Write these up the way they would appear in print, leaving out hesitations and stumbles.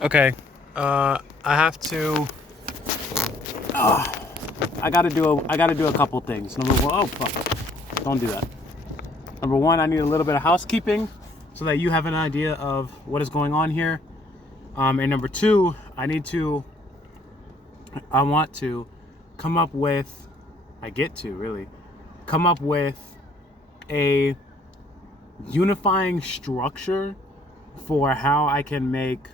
Okay. I have to. I gotta do a couple things. Number one, oh fuck, don't do that. Number one, I need a little bit of housekeeping so that you have an idea of what is going on here. And number two, I want to come up with, I get to really come up with a unifying structure for how I can make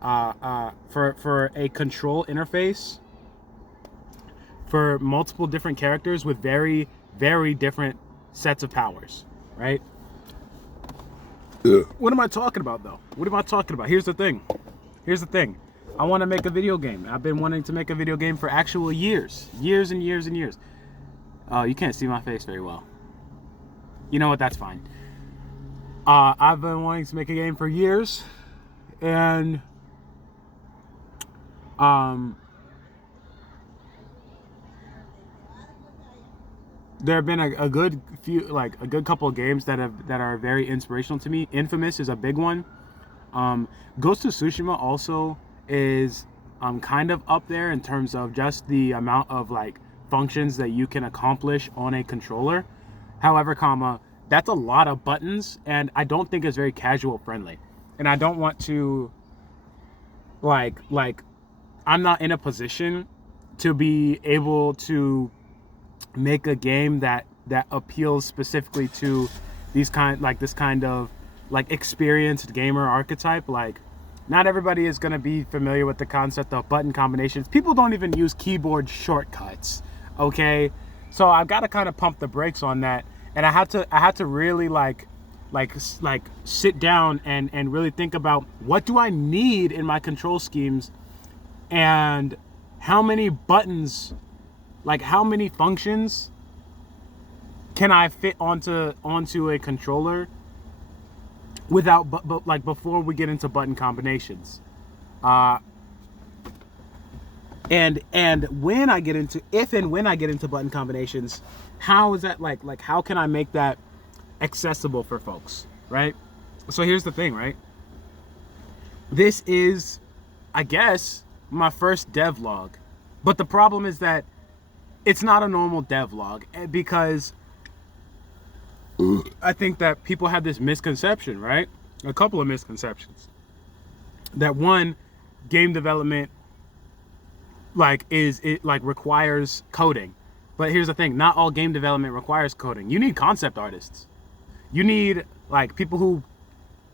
for a control interface for multiple different characters with very, very different sets of powers, right? What am I talking about, though? What am I talking about? Here's the thing. I want to make a video game. I've been wanting to make a video game for actual years. Years and years and years. Oh, you can't see my face very well. You know what? That's fine. I've been wanting to make a game for years. And there have been a good few, like a good couple of games that are very inspirational to me. Infamous is a big one. Ghost of Tsushima also is kind of up there in terms of just the amount of like functions that you can accomplish on a controller. However, that's a lot of buttons, and I don't think it's very casual friendly. And I don't want to like I'm not in a position to be able to make a game that appeals specifically to this kind of like experienced gamer archetype. Like, not everybody is going to be familiar with the concept of button combinations. People don't even use keyboard shortcuts, okay? So I've got to kind of pump the brakes on that, and I had to really like sit down and really think about what do I need in my control schemes, and how many buttons, like how many functions can I fit onto a controller without but like before we get into button combinations. And when I get into button combinations, how is that like how can I make that accessible for folks, right? So here's the thing, right? This is, I guess, my first devlog. But the problem is that it's not a normal devlog, because I think that people have this misconception, right? A couple of misconceptions. That one, game development requires coding. But here's the thing, not all game development requires coding. You need concept artists. You need like people who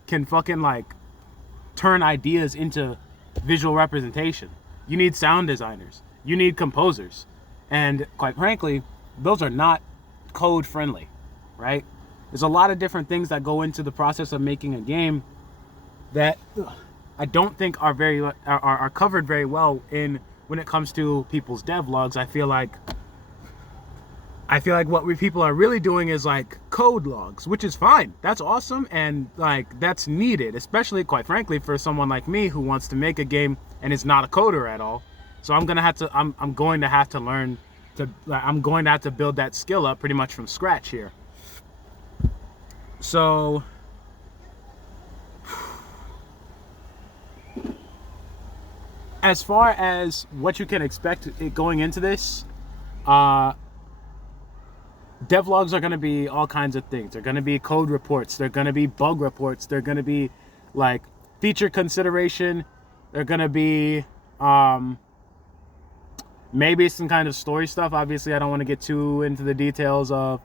can fucking like turn ideas into visual representation. You need sound designers. You need composers. And quite frankly, those are not code friendly, right? There's a lot of different things that go into the process of making a game that I don't think are covered very well when it comes to people's devlogs. I feel like what people are really doing is like code logs, which is fine. That's awesome, and like that's needed, especially quite frankly for someone like me who wants to make a game and is not a coder at all. So I'm going to have to learn to I'm going to have to build that skill up pretty much from scratch here. So as far as what you can expect going into this, devlogs are going to be all kinds of things. They're going to be code reports. They're going to be bug reports. They're going to be like feature consideration. They're going to be maybe some kind of story stuff. Obviously, I don't want to get too into the details of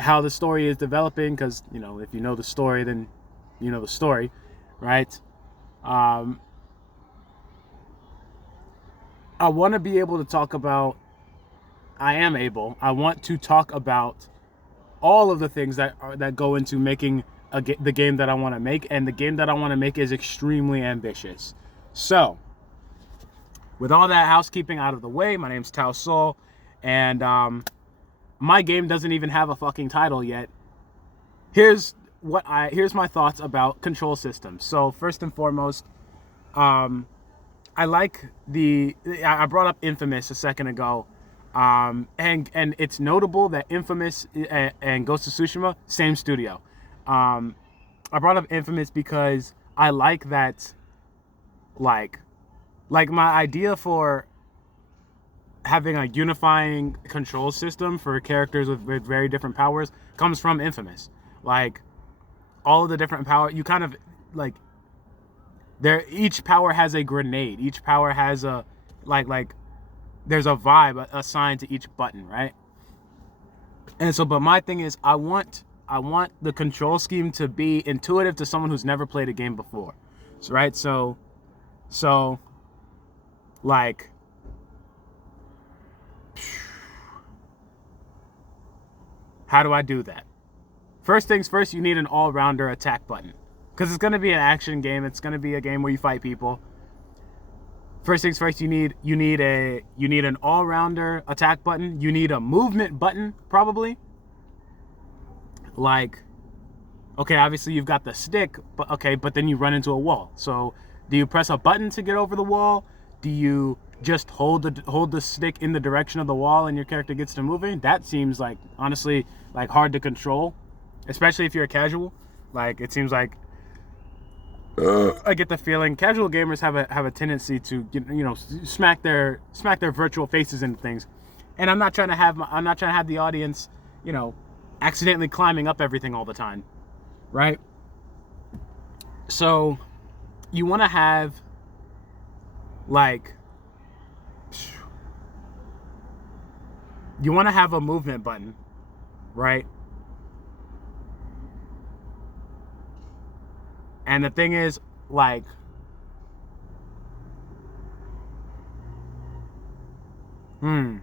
how the story is developing, because, you know, if you know the story, then you know the story, right? I want to be able to talk about, I want to talk about all of the things that go into making the game that I want to make, and the game that I want to make is extremely ambitious. So, with all that housekeeping out of the way, my name's Tao Sol, and my game doesn't even have a fucking title yet. Here's my thoughts about control systems. So first and foremost, I brought up Infamous a second ago, and it's notable that Infamous and Ghost of Tsushima, same studio. I brought up Infamous because I like that, like my idea for having a unifying control system for characters with very different powers comes from Infamous. Like, all of the different power, you kind of, like, there, each power has a grenade. Each power has a, like, there's a vibe assigned to each button, right? And so, but my thing is, I want the control scheme to be intuitive to someone who's never played a game before. So, right? So, like, how do I do that? First things first, you need an all-rounder attack button. Because it's going to be an action game. It's going to be a game where you fight people. First things first, you need an all-rounder attack button. You need a movement button, probably. Like, okay, obviously you've got the stick, but then you run into a wall. So, do you press a button to get over the wall? Do you just hold the stick in the direction of the wall and your character gets to moving? That seems like, honestly, like, hard to control, especially if you're a casual. Like, it seems like I get the feeling casual gamers have a tendency to, smack their virtual faces into things, and I'm not trying to have the audience, accidentally climbing up everything all the time, right? So you want to have, like, you want to have a movement button, right? And the thing is, like, we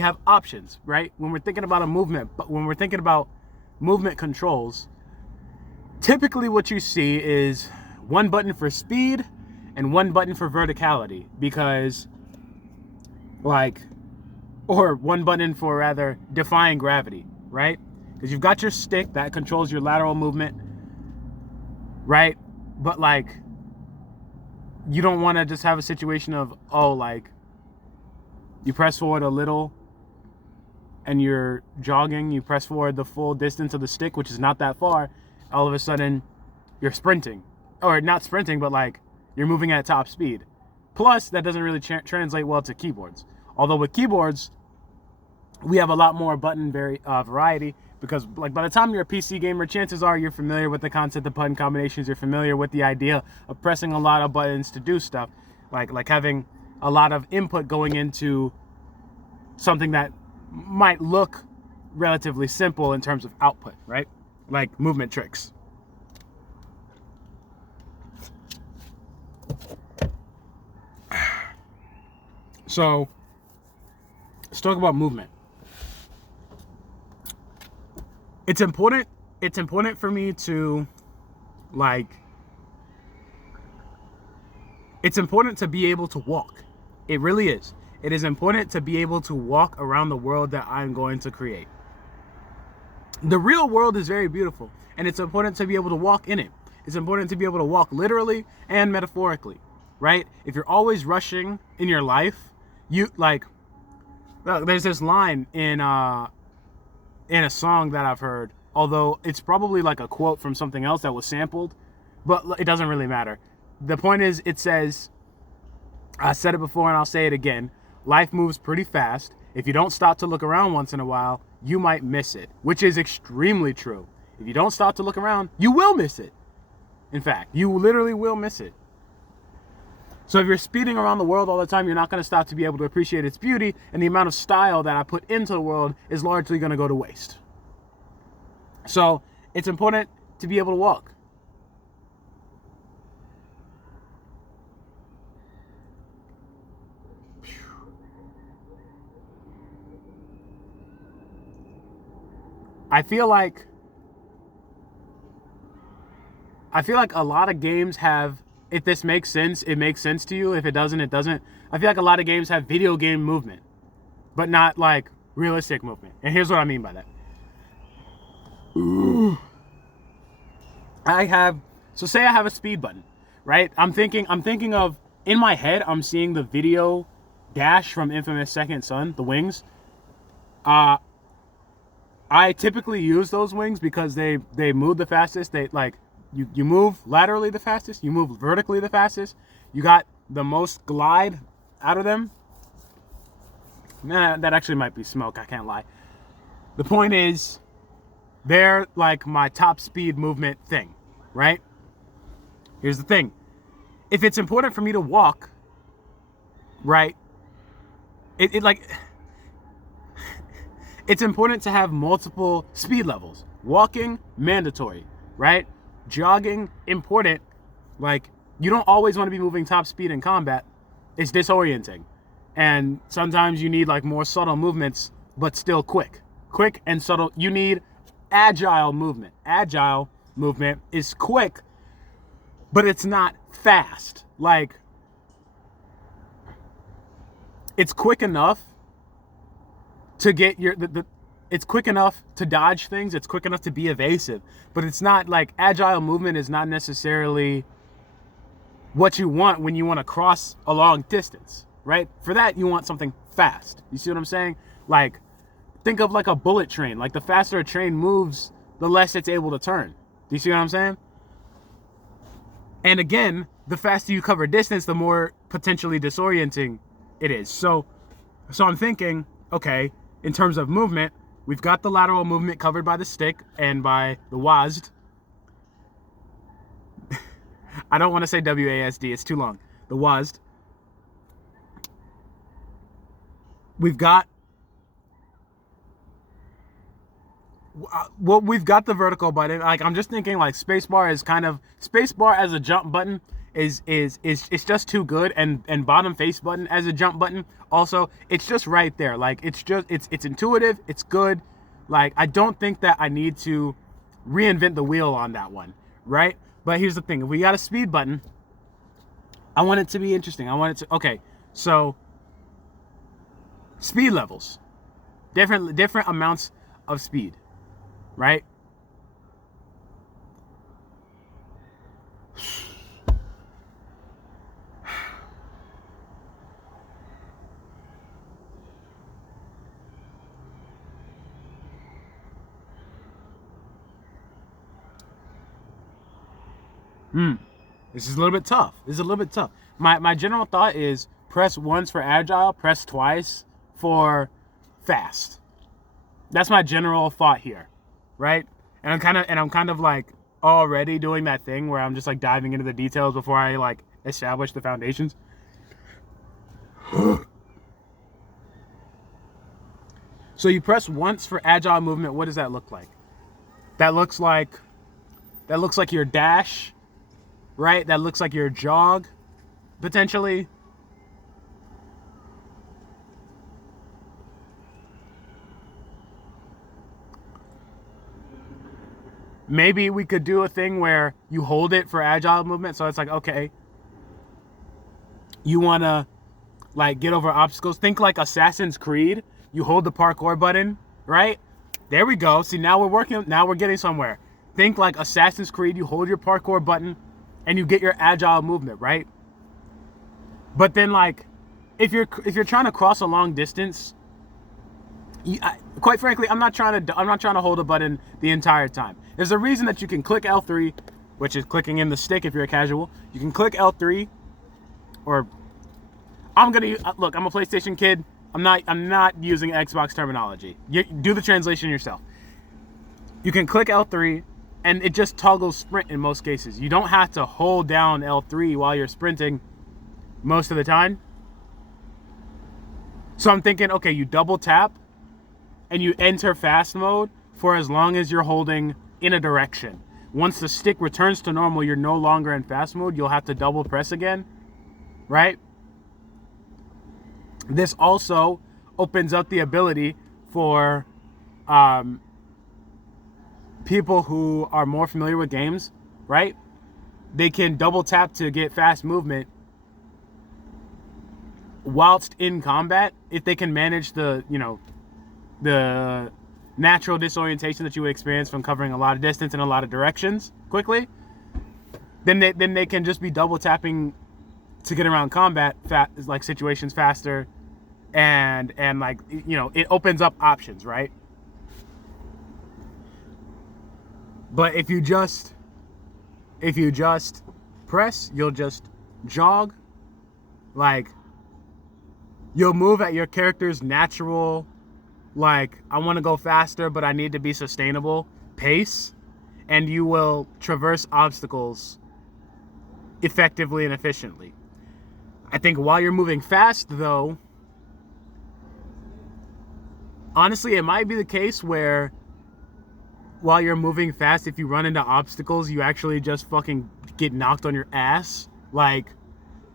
have options, right? When we're thinking about when we're thinking about movement controls, typically what you see is one button for speed and one button for verticality, because, like, or one button for, rather, defying gravity, right? Because you've got your stick that controls your lateral movement, right? But, like, you don't want to just have a situation of, like, you press forward a little and you're jogging, you press forward the full distance of the stick, which is not that far, all of a sudden you're sprinting. Or not sprinting, but, like, you're moving at top speed. Plus, that doesn't really translate well to keyboards. Although with keyboards, we have a lot more button variety, because, like, by the time you're a PC gamer, chances are you're familiar with the concept of button combinations. You're familiar with the idea of pressing a lot of buttons to do stuff, like having a lot of input going into something that might look relatively simple in terms of output, right? Like movement tricks. So, let's talk about movement. It's important for me to, like, it's important to be able to walk. It really is. It is important to be able to walk around the world that I'm going to create. The real world is very beautiful, and it's important to be able to walk in it. It's important to be able to walk literally and metaphorically, right? If you're always rushing in your life, you, like, there's this line in a song that I've heard, although it's probably like a quote from something else that was sampled, but it doesn't really matter. The point is, it says, I said it before and I'll say it again, life moves pretty fast. If you don't stop to look around once in a while, you might miss it, which is extremely true. If you don't stop to look around, you will miss it. In fact, you literally will miss it. So if you're speeding around the world all the time, you're not going to stop to be able to appreciate its beauty, and the amount of style that I put into the world is largely going to go to waste. So it's important to be able to walk. I feel like a lot of games have, if this makes sense, it makes sense to you. If it doesn't, it doesn't. I feel like a lot of games have video game movement, but not, like, realistic movement. And here's what I mean by that. Say I have a speed button, right? I'm thinking of, in my head, I'm seeing the video dash from Infamous Second Son, the wings. I I typically use those wings because they move the fastest. They like you move laterally the fastest, you move vertically the fastest. You got the most glide out of them. Nah, that actually might be smoke, I can't lie. The point is, they're like my top speed movement thing, right? Here's the thing. If it's important for me to walk, right, it like it's important to have multiple speed levels. Walking, mandatory, right? Jogging, important. Like, you don't always want to be moving top speed in combat. It's disorienting. And sometimes you need like more subtle movements, but still quick. Quick and subtle. You need agile movement. Agile movement is quick, but it's not fast. Like, it's quick enough to get your it's quick enough to dodge things, it's quick enough to be evasive, but it's not like agile movement is not necessarily what you want when you want to cross a long distance, right? For that you want something fast. You see what I'm saying? Like, think of like a bullet train. Like, the faster a train moves, the less it's able to turn. Do you see what I'm saying? And again, the faster you cover distance, the more potentially disorienting it is. So I'm thinking, okay, in terms of movement, we've got the lateral movement covered by the stick and by the WASD. I don't want to say WASD, it's too long. The WASD. We've got we've got the vertical button. Like, I'm just thinking like spacebar as a jump button is it's just too good, and bottom face button as a jump button also, it's just right there. Like, it's intuitive, it's good. Like, I don't think that I need to reinvent the wheel on that one, right? But here's the thing. If we got a speed button, I want it to be interesting. Okay, so speed levels. Different amounts of speed, right? This is a little bit tough. My general thought is press once for agile, press twice for fast. That's my general thought here, right? And I'm kind of like already doing that thing where I'm just like diving into the details before I like establish the foundations. So you press once for agile movement. What does that look like? That looks like your dash, right? That looks like your jog, potentially. Maybe we could do a thing where you hold it for agile movement. So it's like, okay, you want to like get over obstacles. Think like Assassin's Creed. You hold the parkour button, right? There we go. See, now we're getting somewhere. Think like Assassin's Creed. You hold your parkour button and you get your agile movement, right? But then, like, if you're trying to cross a long distance, quite frankly, I'm not trying to hold a button the entire time. There's a reason that you can click L3, which is clicking in the stick if you're a casual. You can click L3, or I'm a PlayStation kid. I'm not using Xbox terminology. You do the translation yourself. You can click L3, and it just toggles sprint in most cases. You don't have to hold down L3 while you're sprinting most of the time. So I'm thinking, okay, you double tap and you enter fast mode for as long as you're holding in a direction. Once the stick returns to normal, you're no longer in fast mode. You'll have to double press again, right? This also opens up the ability for people who are more familiar with games, right? They can double tap to get fast movement whilst in combat. If they can manage the natural disorientation that you would experience from covering a lot of distance in a lot of directions quickly, then they can just be double tapping to get around combat like situations faster, and like, it opens up options, right? But if you just press, you'll just jog. Like, you'll move at your character's natural, like, I want to go faster, but I need to be sustainable pace, and you will traverse obstacles effectively and efficiently. I think while you're moving fast, though, honestly, it might be the case where while you're moving fast, if you run into obstacles, you actually just fucking get knocked on your ass. Like,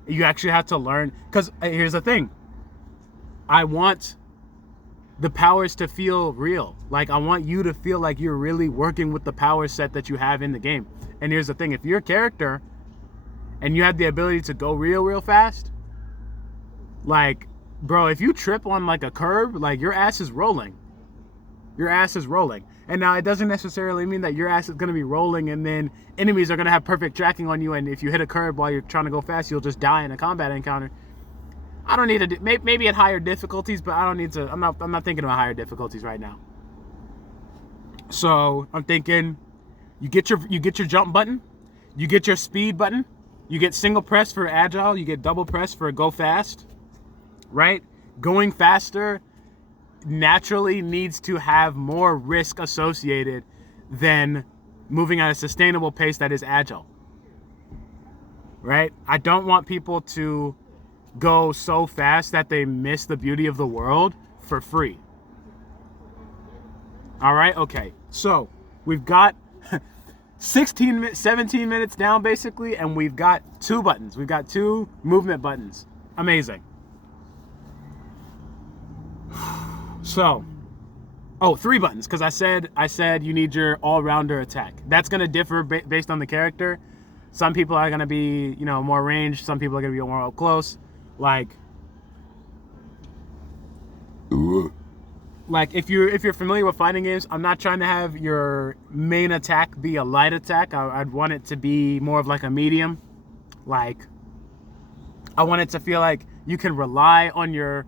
you actually have to learn. Because here's the thing. I want the powers to feel real. Like, I want you to feel like you're really working with the power set that you have in the game. And here's the thing. If you're a character and you have the ability to go real fast, like, bro, if you trip on, like, a curb, like, your ass is rolling. Your ass is rolling. And now it doesn't necessarily mean that your ass is going to be rolling and then enemies are going to have perfect tracking on you, and if you hit a curb while you're trying to go fast, you'll just die in a combat encounter. I don't need to, maybe at higher difficulties, but I don't need to, I'm not thinking about higher difficulties right now. So I'm thinking you get your jump button, you get your speed button, you get single press for agile, you get double press for go fast, right? Going faster naturally needs to have more risk associated than moving at a sustainable pace that is agile, right? I don't want people to go so fast that they miss the beauty of the world for free. All right, okay. So we've got 17 minutes down basically, and we've got 2 buttons. We've got 2 movement buttons. Amazing. So, 3 buttons, because I said you need your all-rounder attack. That's going to differ based on the character. Some people are going to be, more ranged. Some people are going to be more up close. Like if you're familiar with fighting games, I'm not trying to have your main attack be a light attack. I'd want it to be more of like a medium. Like, I want it to feel like you can rely on your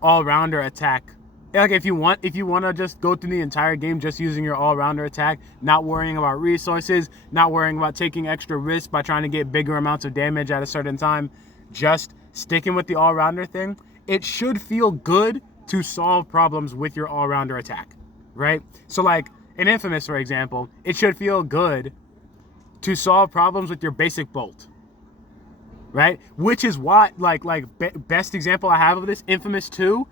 all-rounder attack. Like, if you want to just go through the entire game just using your all-rounder attack, not worrying about resources, not worrying about taking extra risks by trying to get bigger amounts of damage at a certain time, just sticking with the all-rounder thing, it should feel good to solve problems with your all-rounder attack, right? So, like, in Infamous, for example, it should feel good to solve problems with your basic bolt, right? Which is why, best example I have of this, Infamous 2,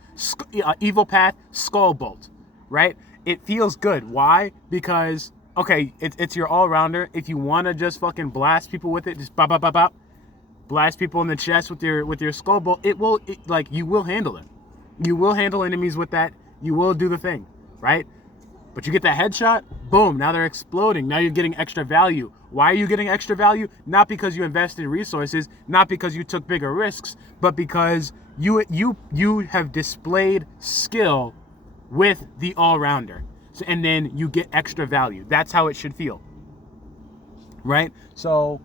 Evil Path, Skull Bolt, right? It feels good. Why? Because, okay, it's your all-rounder. If you want to just fucking blast people with it, just bop, bop, bop, bop, blast people in the chest with your Skull Bolt, you will handle it. You will handle enemies with that. You will do the thing, right? But you get that headshot, boom, now they're exploding. Now you're getting extra value. Why are you getting extra value? Not because you invested resources, not because you took bigger risks, but because you have displayed skill with the all-rounder. So, and then you get extra value. That's how it should feel, right? So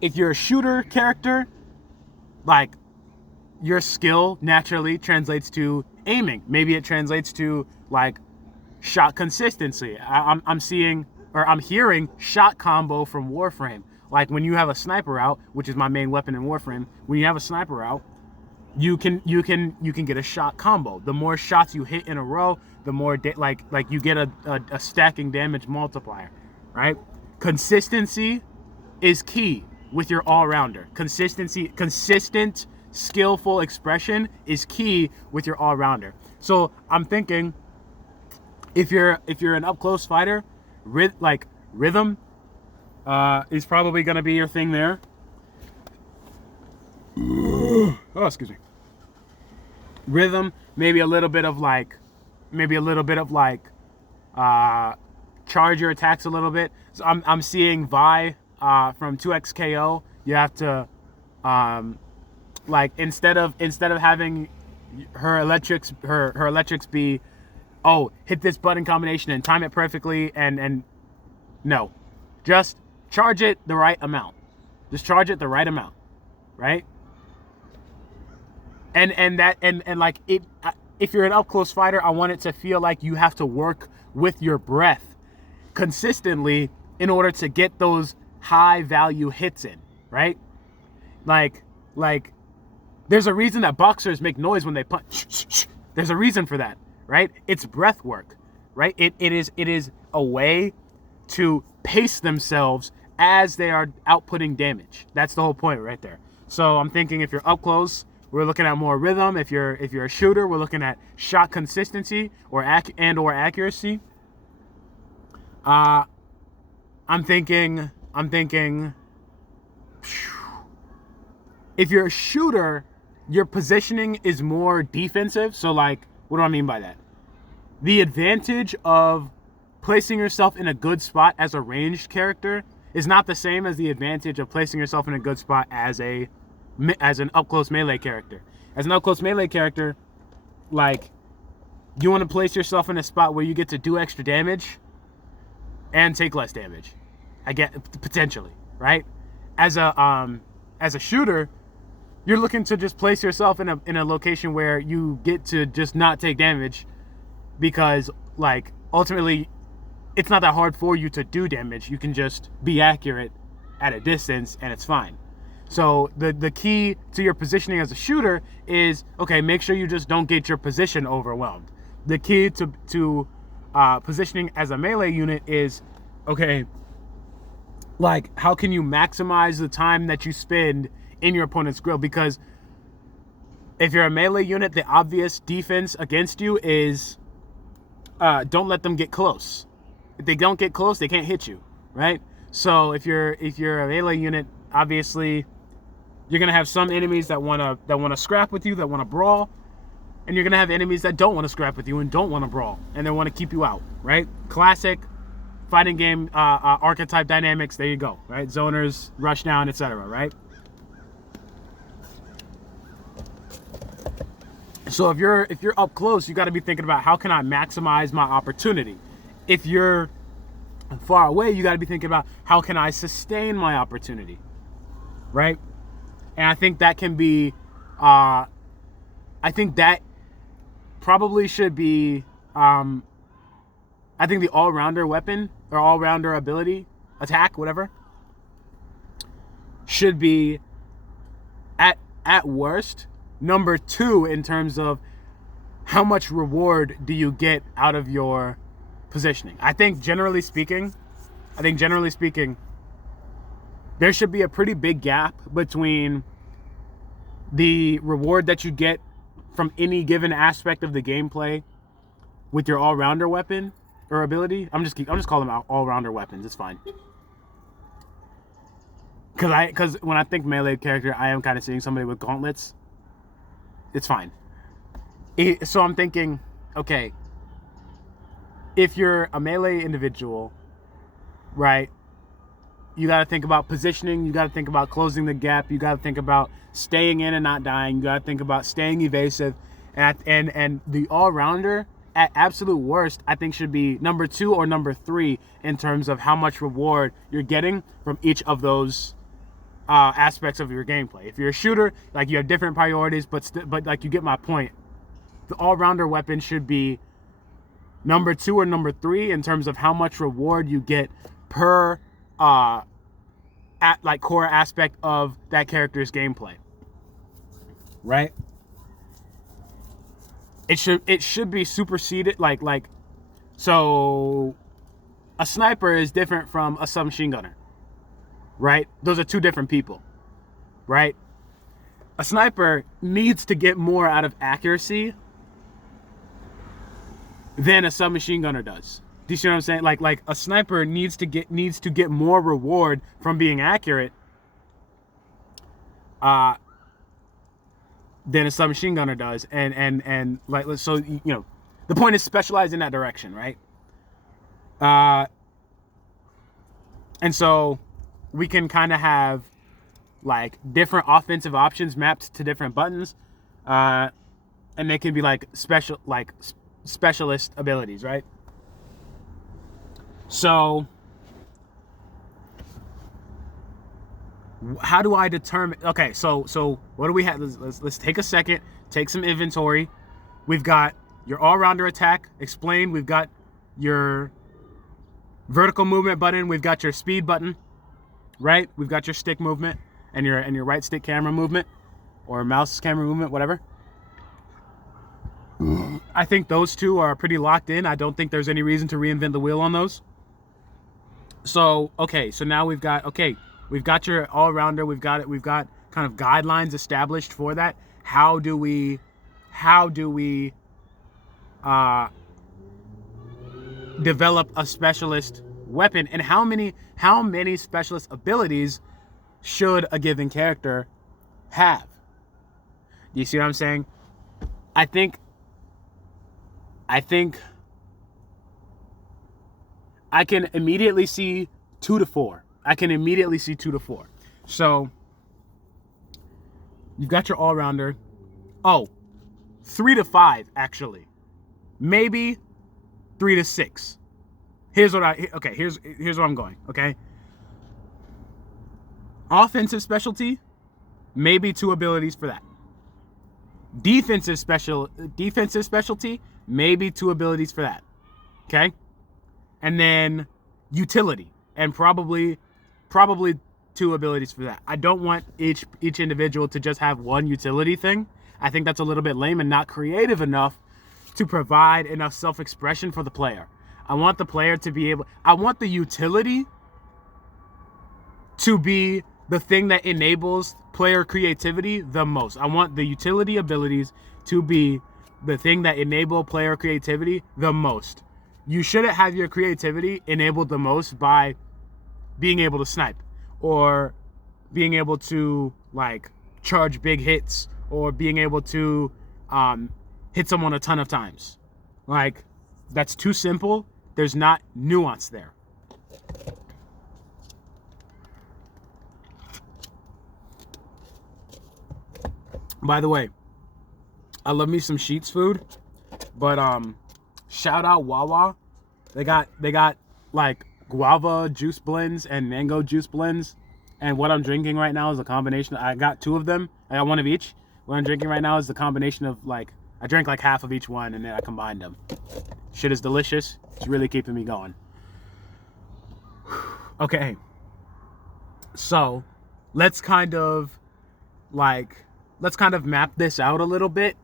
if you're a shooter character, like, your skill naturally translates to aiming. Maybe it translates to, like, shot consistency. I'm hearing shot combo from Warframe. Like, when you have a sniper out, which is my main weapon in Warframe, when you have a sniper out, you can get a shot combo. The more shots you hit in a row, the more you get a stacking damage multiplier, right? Consistency is key with your all-rounder. Consistent skillful expression is key with your all-rounder. So I'm thinking, if you're an up-close fighter, rhythm is probably going to be your thing there. Oh, excuse me. Rhythm, maybe a little bit of charge your attacks a little bit. So I'm seeing Vi from 2XKO. You have to instead of having her electrics be, hit this button combination and time it perfectly, and no, just charge it the right amount. Just charge it the right amount, right? If you're an up close fighter, I want it to feel like you have to work with your breath consistently in order to get those high value hits in, right? Like there's a reason that boxers make noise when they punch. There's a reason for that, right? It's breath work, right? It is a way to pace themselves as they are outputting damage. That's the whole point right there. So I'm thinking if you're up close, we're looking at more rhythm. If you're a shooter, we're looking at shot consistency or accuracy. I'm thinking if you're a shooter, your positioning is more defensive. So like, what do I mean by that? The advantage of placing yourself in a good spot as a ranged character is not the same as the advantage of placing yourself in a good spot as an up-close melee character. As an up-close melee character, like, you want to place yourself in a spot where you get to do extra damage and take less damage. I get potentially, right? As a shooter, you're looking to just place yourself in a location where you get to just not take damage, because like ultimately it's not that hard for you to do damage. You can just be accurate at a distance and it's fine. So the key to your positioning as a shooter is, okay, make sure you just don't get your position overwhelmed. The key to positioning as a melee unit is, okay, like, how can you maximize the time that you spend in your opponent's grill? Because if you're a melee unit, the obvious defense against you is don't let them get close. If they don't get close, they can't hit you, right? So if you're a melee unit, obviously you're gonna have some enemies that wanna scrap with you, that wanna brawl, and you're gonna have enemies that don't want to scrap with you and don't want to brawl, and they want to keep you out, right? Classic fighting game archetype dynamics. There you go, right? Zoners, rush down, etc., right? So if you're up close, you got to be thinking about, how can I maximize my opportunity? If you're far away, you got to be thinking about, how can I sustain my opportunity, right? And I think that can be, I think that probably should be, I think the all-rounder weapon or all-rounder ability, attack, whatever, should be at worst number 2 in terms of how much reward do you get out of your positioning. I think generally speaking, there should be a pretty big gap between the reward that you get from any given aspect of the gameplay with your all-rounder weapon or ability. I'm just calling them all-rounder weapons. It's fine. Because when I think melee character, I am kind of seeing somebody with gauntlets. It's fine. So I'm thinking, okay, if you're a melee individual, right, you got to think about positioning. You got to think about closing the gap. You got to think about staying in and not dying. You got to think about staying evasive. And the all-rounder, at absolute worst, I think should be number 2 or number 3 in terms of how much reward you're getting from each of those aspects of your gameplay. If you're a shooter, like, you have different priorities, but like, you get my point. The all-rounder weapon should be number 2 or number 3 in terms of how much reward you get per core aspect of that character's gameplay, right? It should be superseded, like so a sniper is different from a submachine gunner, right? Those are 2 different people, right? A sniper needs to get more out of accuracy than a submachine gunner does. Do you see what I'm saying? Like a sniper needs to get more reward from being accurate than a submachine gunner does, and like, so, you know, the point is specialize in that direction, right? And so we can kind of have like different offensive options mapped to different buttons, and they can be like specialist abilities, right? So how do I determine? Okay, so what do we have? Let's take a second, take some inventory. We've got your all-rounder attack explained. We've got your vertical movement button. We've got your speed button, right? We've got your stick movement and your right stick camera movement or mouse camera movement, whatever. I think those two are pretty locked in. I don't think there's any reason to reinvent the wheel on those. So, okay, so now we've got your all-rounder. We've got kind of guidelines established for that. How do we develop a specialist weapon, and how many specialist abilities should a given character have? Do you see what I'm saying? I think I can immediately see 2 to 4. So you've got your all-rounder. Oh, 3 to 5 actually. Maybe 3 to 6. Here's what I'm going, okay? Offensive specialty, maybe 2 abilities for that. Defensive specialty, maybe 2 abilities for that. Okay? And then utility, and probably 2 abilities for that. I don't want each individual to just have 1 utility thing. I think that's a little bit lame and not creative enough to provide enough self-expression for the player. I want the player to be able, I want the utility to be the thing that enables player creativity the most. I want the utility abilities to be the thing that enable player creativity the most. You shouldn't have your creativity enabled the most by being able to snipe or being able to like charge big hits or being able to hit someone a ton of times. Like, that's too simple. There's not nuance there. By the way, I love me some Sheets food, but shout out Wawa. They got like guava juice blends and mango juice blends, and what I'm drinking right now is a combination. I got 2 of them. I got 1 of each. What I'm drinking right now is the combination of like, I drank like half of each one and then I combined them. Shit is delicious. It's really keeping me going. Okay, so let's kind of map this out a little bit,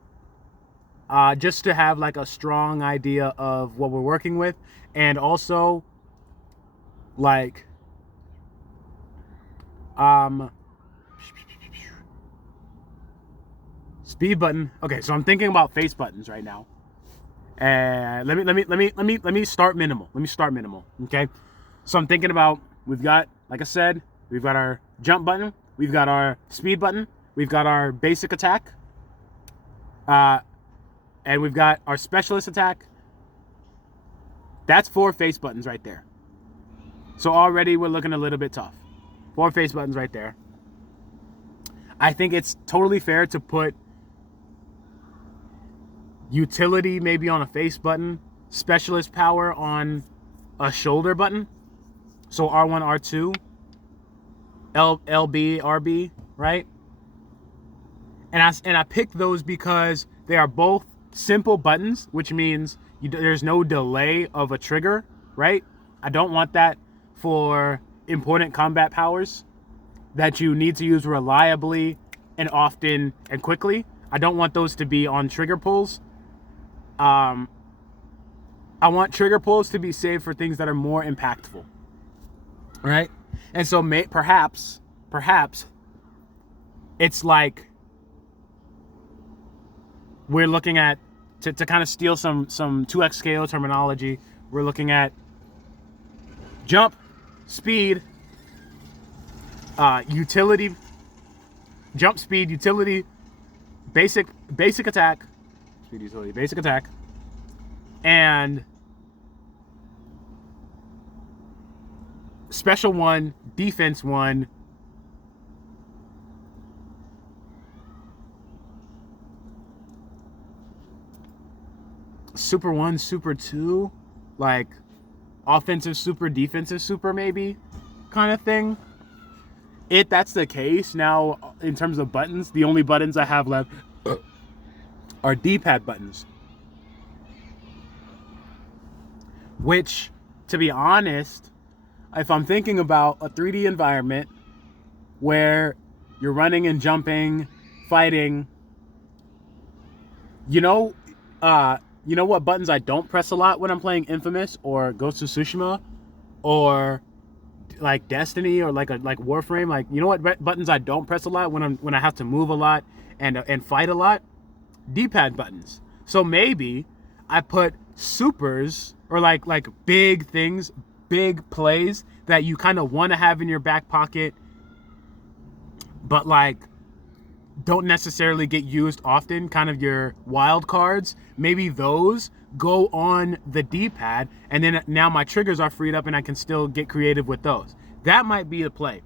just to have like a strong idea of what we're working with, and also like speed button. Okay, so I'm thinking about face buttons right now, and let me start minimal. Okay, so I'm thinking about, we've got, like I said, we've got our jump button, we've got our speed button, we've got our basic attack, and we've got our specialist attack. That's 4 face buttons right there. So already we're looking a little bit tough. 4 face buttons right there. I think it's totally fair to put utility maybe on a face button, specialist power on a shoulder button. So R1, R2, LB, RB, right? And I picked those because they are both simple buttons, which means there's no delay of a trigger, right? I don't want that for important combat powers that you need to use reliably and often and quickly. I don't want those to be on trigger pulls. I want trigger pulls to be saved for things that are more impactful, right? And so perhaps it's like we're looking at, to kind of steal some 2x KO terminology, we're looking at jump, speed, utility, jump, speed, utility, basic attack, speed, utility, basic attack, and special 1, defense 1, super 1, super 2, like offensive super, defensive super, maybe kind of thing. If that's the case, now in terms of buttons, the only buttons I have left are D-pad buttons, which to be honest, if I'm thinking about a 3D environment where you're running and jumping, fighting, you know what buttons I don't press a lot when I'm playing Infamous or Ghost of Tsushima or like Destiny or like Warframe? Like, you know what buttons I don't press a lot when I have to move a lot and fight a lot? D-pad buttons. So maybe I put supers or like big things, big plays that you kind of want to have in your back pocket, but like don't necessarily get used often, kind of your wild cards. Maybe those go on the D-pad, and then now my triggers are freed up and I can still get creative with those. That might be the play.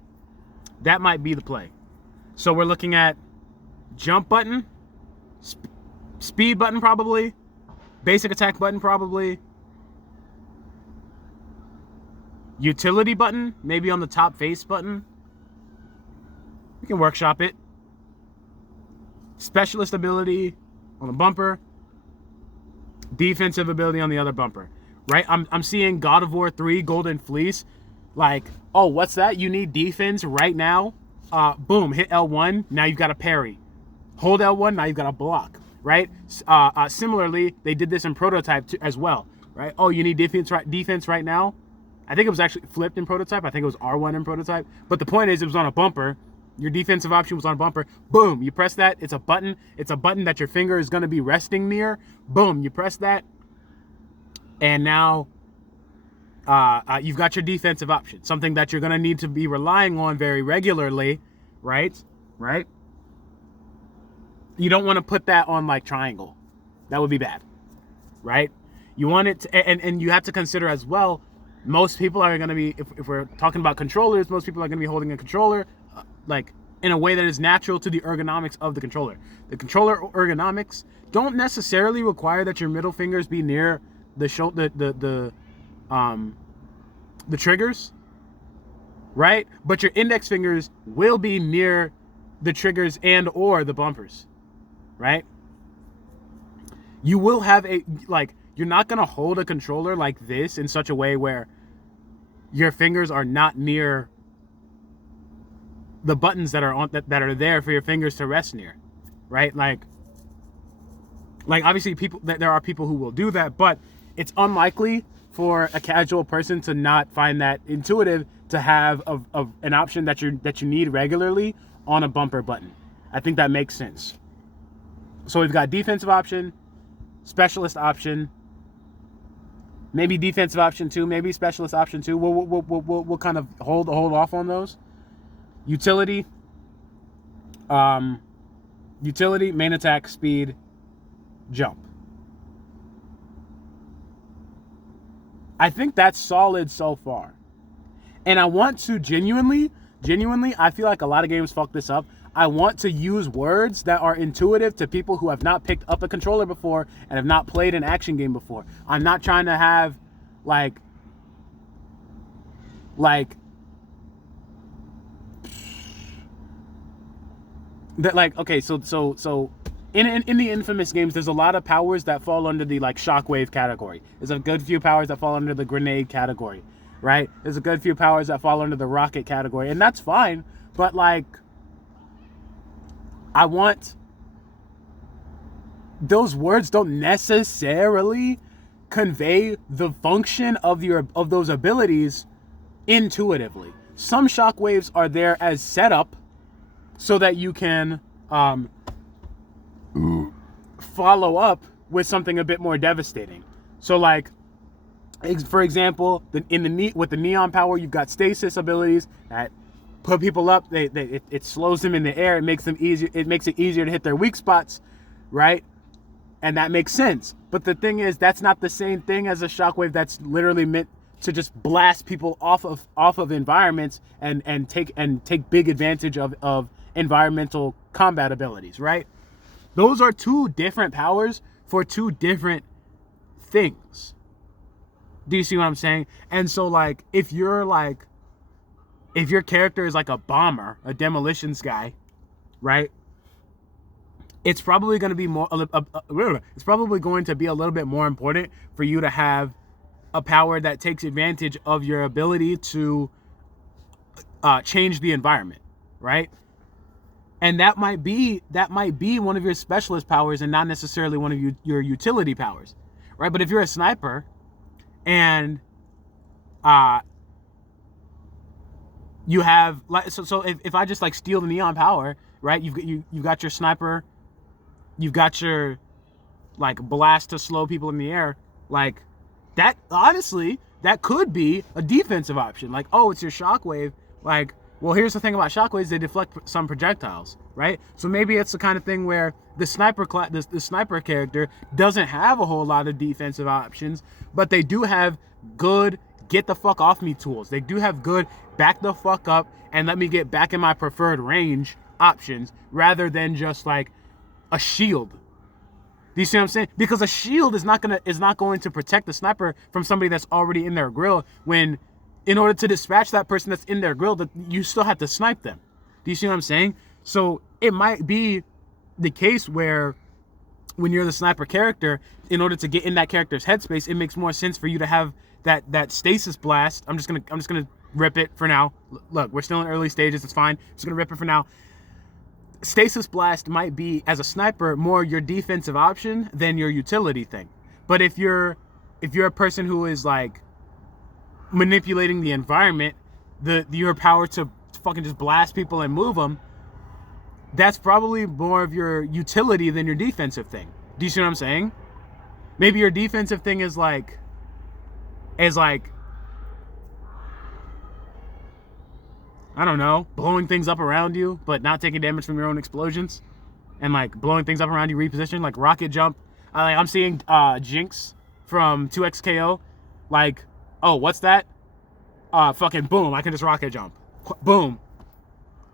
That might be the play. So we're looking at jump button, speed button probably, basic attack button probably, utility button, maybe on the top face button. We can workshop it. Specialist ability on the bumper, defensive ability on the other bumper, right? I'm seeing God of War 3 Golden Fleece, like, oh, what's that? You need defense right now? Boom, hit L1, now you've got a parry. Hold L1, now you've got a block, right? Similarly, they did this in Prototype as well, right? Oh, you need defense right now? I think it was actually flipped in Prototype. I think it was R1 in Prototype. But the point is, it was on a bumper. Your defensive option was on a bumper. Boom, you press that. It's a button. It's a button that your finger is going to be resting near. Boom, you press that. And now you've got your defensive option. Something that you're going to need to be relying on very regularly, right? Right? You don't want to put that on like triangle. That would be bad, right? You want it to, and you have to consider as well, most people are going to be, if we're talking about controllers, most people are going to be holding a controller like in a way that is natural to the ergonomics of the controller. The controller ergonomics don't necessarily require that your middle fingers be near the triggers, right? But your index fingers will be near the triggers and or the bumpers, right? You will have you're not going to hold a controller like this in such a way where your fingers are not near the buttons that are on that are there for your fingers to rest near, right? Like obviously there are people who will do that, but it's unlikely for a casual person to not find that intuitive to have an option that you need regularly on a bumper button. I think that makes sense. So we've got defensive option, specialist option, maybe defensive option 2, maybe specialist option 2. We'll kind of hold off on those. Utility, main attack, speed, jump. I think that's solid so far. And I want to genuinely, I feel like a lot of games fuck this up. I want to use words that are intuitive to people who have not picked up a controller before and have not played an action game before. I'm not trying to have okay, so in the Infamous games, there's a lot of powers that fall under the shockwave category. There's a good few powers that fall under the grenade category, right? There's a good few powers that fall under the rocket category, and that's fine. But I want those words don't necessarily convey the function of those abilities intuitively. Some shockwaves are there as setup so that you can follow up with something a bit more devastating. So for example, with the neon power, you've got stasis abilities that put people up. It slows them in the air. It makes them easier. It makes it easier to hit their weak spots, right? And that makes sense. But the thing is, that's not the same thing as a shockwave that's literally meant to just blast people off of environments and take big advantage of environmental combat abilities, right? Those are two different powers for two different things. Do you see what I'm saying? And so if your character is like a bomber, a demolitions guy, right? It's probably going to be it's probably going to be a little bit more important for you to have a power that takes advantage of your ability to change the environment, right? And that might be one of your specialist powers and not necessarily one of your utility powers, right? But if you're a sniper and you have like so if I just like steal the neon power, right? You've got your sniper, you've got your like blast to slow people in the air, like that. Honestly, that could be a defensive option. Like, oh, it's your shockwave. Like, well, here's the thing about shockwaves: they deflect some projectiles, right? So maybe it's the kind of thing where the sniper character doesn't have a whole lot of defensive options, but they do have good get the fuck off me tools. They do have good back the fuck up and let me get back in my preferred range options, rather than just like a shield. Do you see what I'm saying? Because a shield is not going to protect the sniper from somebody that's already in their grill, when in order to dispatch that person that's in their grill, that you still have to snipe them. Do you see what I'm saying? So it might be the case where when you're the sniper character, in order to get in that character's headspace, it makes more sense for you to have that stasis blast. I'm just gonna rip it for now. Look, we're still in early stages. It's fine. I'm just gonna rip it for now. Stasis blast might be, as a sniper, more your defensive option than your utility thing. But if you're a person who is like manipulating the environment, your power to fucking just blast people and move them, that's probably more of your utility than your defensive thing. Do you see what I'm saying? Maybe your defensive thing is like I don't know, blowing things up around you, but not taking damage from your own explosions, and like blowing things up around you, reposition, like rocket jump. I'm seeing Jinx from 2XKO, like, oh, what's that? Fucking boom, I can just rocket jump. Boom.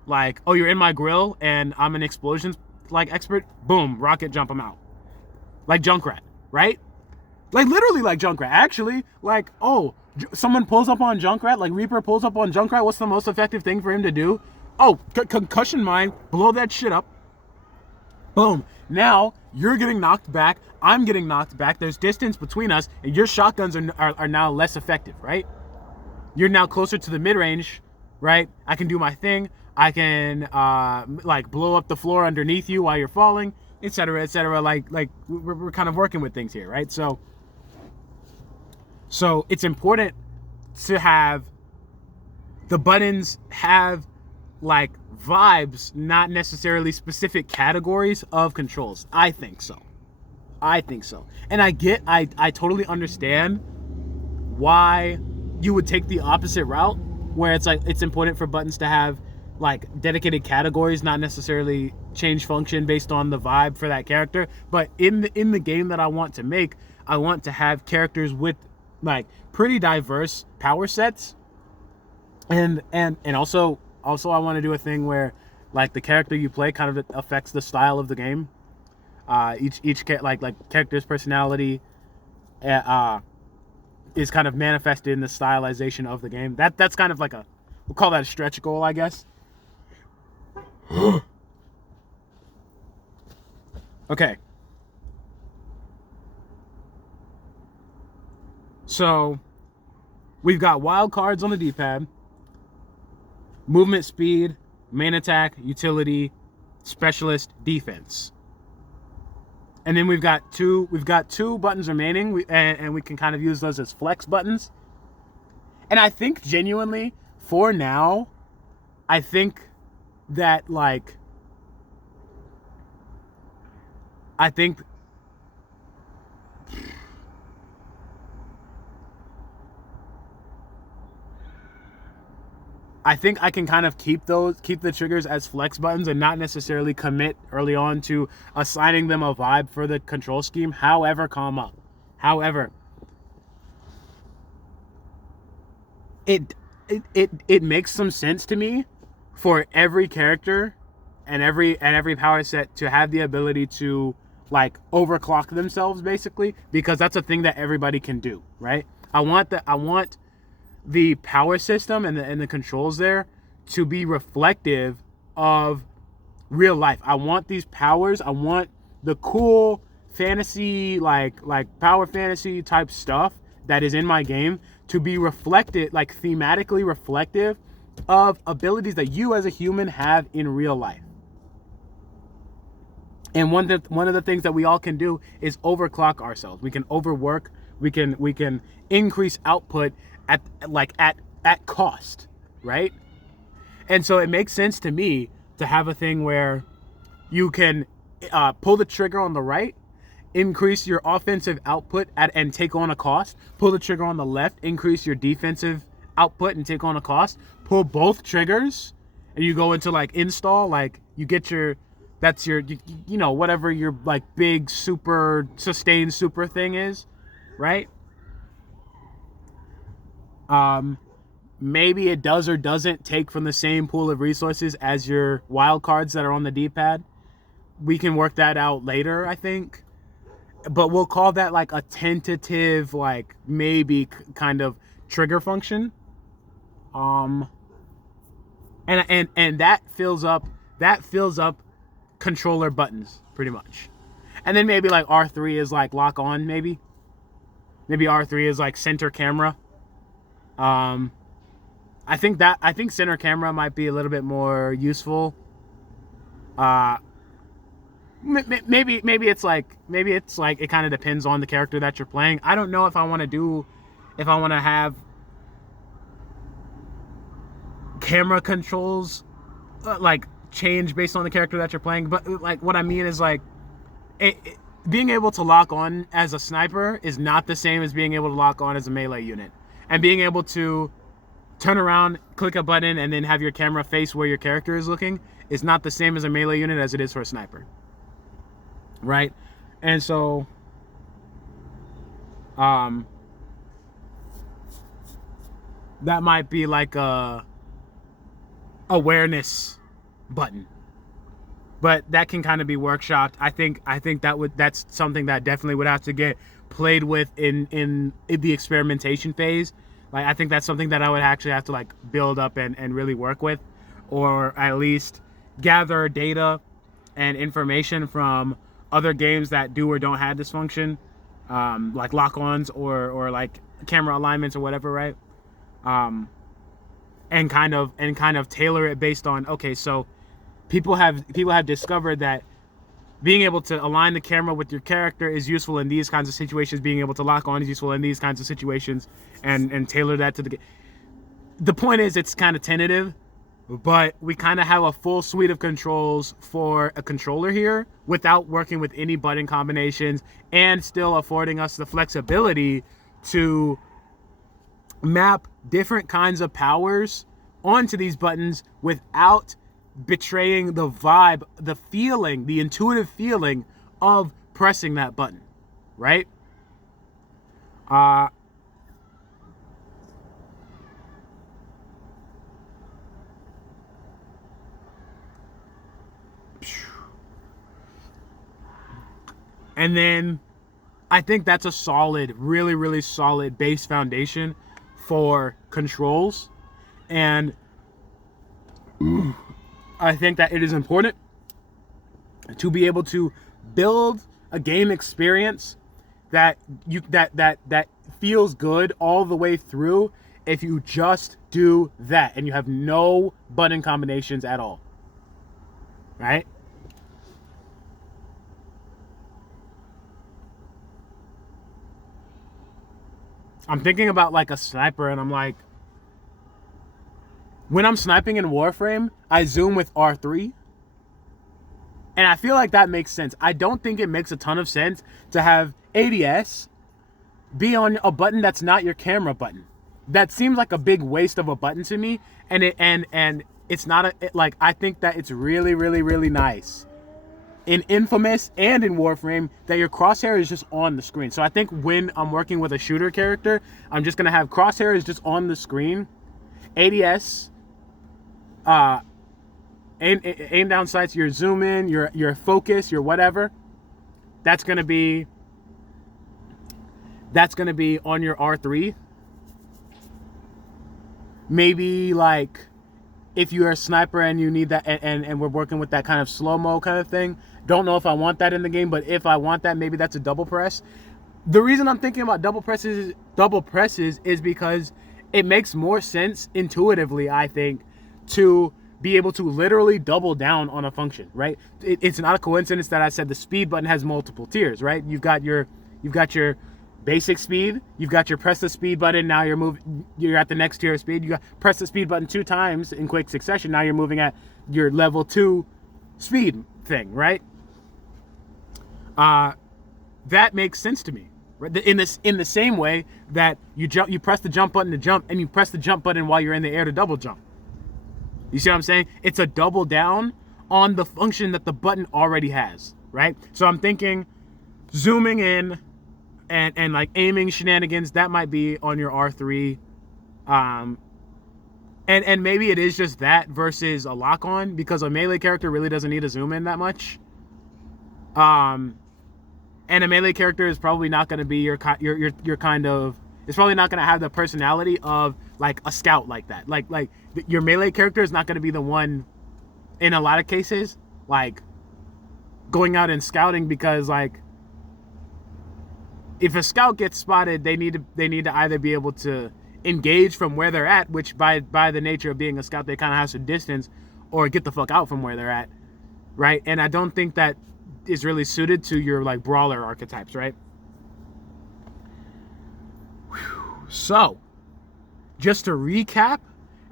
Like, oh, you're in my grill and I'm an explosions like expert. Boom, rocket jump, I'm out. Like Junkrat, right? Like literally like Junkrat. Actually, like, oh, someone pulls up on Junkrat, like Reaper pulls up on Junkrat. What's the most effective thing for him to do? Oh, concussion mine, blow that shit up. Boom. Now you're getting knocked back. I'm getting knocked back. There's distance between us, and your shotguns are now less effective, right? You're now closer to the mid-range, right? I can do my thing. I can like blow up the floor underneath you while you're falling, etc., etc. Like we're kind of working with things here, right? So it's important to have the buttons have like vibes, not necessarily specific categories of controls. I think so. And I totally understand why you would take the opposite route, where it's like it's important for buttons to have like dedicated categories, not necessarily change function based on the vibe for that character. But in the game that I want to make, I want to have characters with like pretty diverse power sets, and also I want to do a thing where like the character you play kind of affects the style of the game. Each character's personality is kind of manifested in the stylization of the game. That's kind of like we'll call that a stretch goal, I guess. Okay. So we've got wild cards on the D-pad, movement, speed, main attack, utility, specialist, defense. And then we've got two buttons remaining, and we can kind of use those as flex buttons. And I think genuinely, for now, I think that like I think I can kind of keep the triggers as flex buttons and not necessarily commit early on to assigning them a vibe for the control scheme. However, it makes some sense to me for every character and every power set to have the ability to like overclock themselves, basically, because that's a thing that everybody can do, right? I want the power system and the controls there to be reflective of real life. I want these powers. I want the cool fantasy, like power fantasy type stuff that is in my game to be reflected, like thematically reflective of abilities that you as a human have in real life. And one of the things that we all can do is overclock ourselves. We can overwork. We can increase output at cost, right? And so it makes sense to me to have a thing where you can pull the trigger on the right, increase your offensive output and take on a cost. Pull the trigger on the left, increase your defensive output and take on a cost. Pull both triggers, and you go into like install. Like you get your, that's your, you know, whatever your like big super sustained super thing is, right? Maybe it does or doesn't take from the same pool of resources as your wild cards that are on the D-pad. We can work that out later, I think. But we'll call that like a tentative, like maybe kind of trigger function. And that fills up controller buttons pretty much. And then maybe like R3 is like lock on, maybe R3 is like center camera. I think center camera might be a little bit more useful. Maybe it's like it kind of depends on the character that you're playing. I don't know if I want to have camera controls like change based on the character that you're playing, but like what I mean is like being able to lock on as a sniper is not the same as being able to lock on as a melee unit, and being able to turn around, click a button, and then have your camera face where your character is looking is not the same as a melee unit as it is for a sniper, right? And so that might be like a awareness button, but that can kind of be workshopped. I think that's something that definitely would have to get played with in the experimentation phase. Like I think that's something that I would actually have to like build up and really work with, or at least gather data and information from other games that do or don't have this function, like lock-ons or like camera alignments or whatever, right? And kind of tailor it based on, okay, so people have discovered that being able to align the camera with your character is useful in these kinds of situations. Being able to lock on is useful in these kinds of situations, and tailor that to the game. The point is, it's kind of tentative, but we kind of have a full suite of controls for a controller here without working with any button combinations, and still affording us the flexibility to map different kinds of powers onto these buttons without betraying the vibe, the feeling, the intuitive feeling of pressing that button, right? And then I think that's a solid, really, really solid base foundation for controls. And I think that it is important to be able to build a game experience that feels good all the way through if you just do that and you have no button combinations at all, right? I'm thinking about like a sniper, and I'm like, when I'm sniping in Warframe, I zoom with R3. And I feel like that makes sense. I don't think it makes a ton of sense to have ADS be on a button that's not your camera button. That seems like a big waste of a button to me. And it's not like, I think that it's really, really, really nice in Infamous and in Warframe that your crosshair is just on the screen. So I think when I'm working with a shooter character, I'm just gonna have crosshair is just on the screen. ADS, aim down sights, your zoom in, your focus, your whatever. That's gonna be on your R3. Maybe like if you're a sniper and you need that, and we're working with that kind of slow-mo kind of thing. Don't know if I want that in the game, but if I want that, maybe that's a double press. The reason I'm thinking about double presses double presses is because it makes more sense intuitively, I think, to be able to literally double down on a function, right? It's not a coincidence that I said the speed button has multiple tiers, right? You've got your basic speed, you've got your press the speed button, now you're at the next tier of speed. You got press the speed button 2 times in quick succession, now you're moving at your level 2 speed thing, right? That makes sense to me. Right? In the same way that you press the jump button to jump, and you press the jump button while you're in the air to double jump. You see what I'm saying? It's a double down on the function that the button already has, right? So I'm thinking zooming in and like aiming shenanigans, that might be on your R3. And maybe it is just that versus a lock on, because a melee character really doesn't need to zoom in that much. And a melee character is probably not going to be your kind of, it's probably not going to have the personality of like a scout like that. Like your melee character is not going to be the one in a lot of cases like going out and scouting, because like if a scout gets spotted, they need to either be able to engage from where they're at, which by the nature of being a scout they kind of have some distance, or get the fuck out from where they're at, right? And I don't think that is really suited to your like brawler archetypes, right? So, just to recap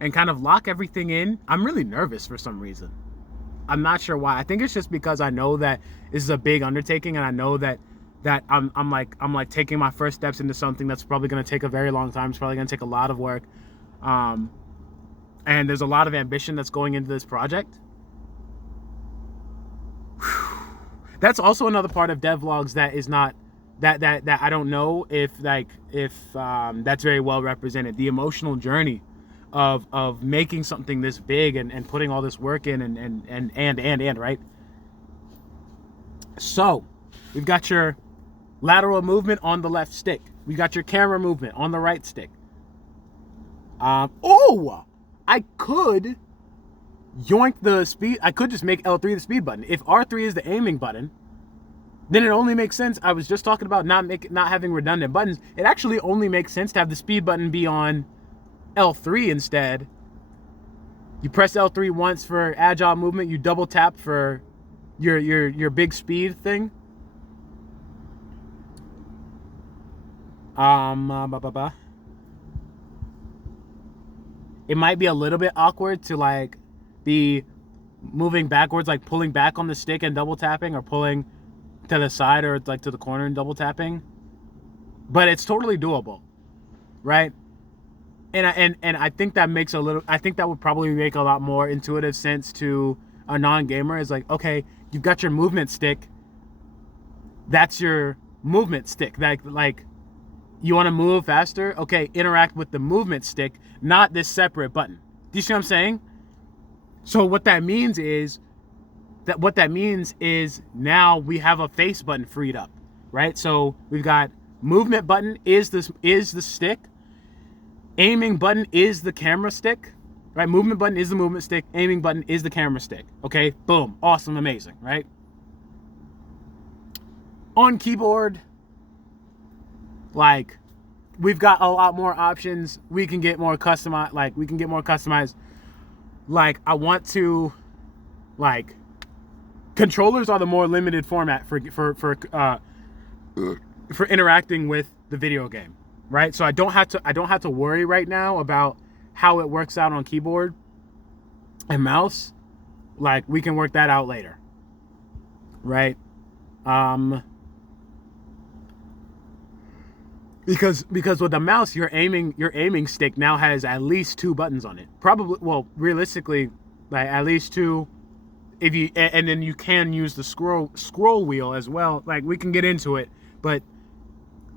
and kind of lock everything in, I'm really nervous for some reason. I'm not sure why. I think it's just because I know that this is a big undertaking, and I know that I'm like taking my first steps into something that's probably going to take a very long time. It's probably going to take a lot of work, and there's a lot of ambition that's going into this project. That's also another part of devlogs that is not that I don't know if that's very well represented. The emotional journey of making something this big and putting all this work in and right. So we've got your lateral movement on the left stick. We got your camera movement on the right stick. I could yoink the speed. I could just make L3 the speed button. If R3 is the aiming button, then it only makes sense. I was just talking about not having redundant buttons. It actually only makes sense to have the speed button be on L3 instead. You press L3 once for agile movement. You double tap for your big speed thing. It might be a little bit awkward to like be moving backwards, like pulling back on the stick and double tapping, or pulling to the side or like to the corner and double tapping, but it's totally doable, right? And I think that makes I think that would probably make a lot more intuitive sense to a non-gamer. Is like, okay, you've got your movement stick, that's your movement stick, like you want to move faster, okay, interact with the movement stick, not this separate button. Do you see what I'm saying? So what that means is now we have a face button freed up, right? So we've got movement button is the stick, aiming button is the camera stick, right? Movement button is the movement stick, aiming button is the camera stick. Okay, boom, awesome, amazing, right? On keyboard, like, we've got a lot more options. We can get more customized. Like, I want to, like, controllers are the more limited format for interacting with the video game, right? So I don't have to worry right now about how it works out on keyboard and mouse. Like, we can work that out later, right? Because with the mouse, your aiming stick now has at least 2 buttons on it. Probably, well, realistically, like at least 2. If you and then you can use the scroll wheel as well. Like, we can get into it, but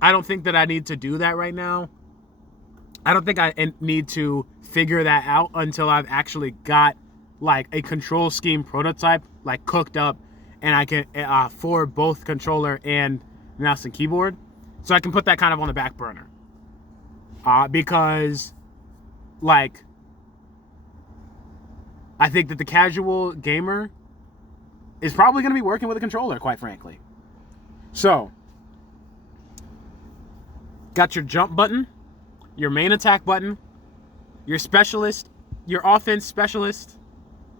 I don't think that I need to do that right now. I don't think I need to figure that out until I've actually got like a control scheme prototype like cooked up, and I can for both controller and mouse and keyboard. So I can put that kind of on the back burner. Because, like, I think that the casual gamer is probably going to be working with a controller, quite frankly. So, Got your jump button, your main attack button, your specialist, your offense specialist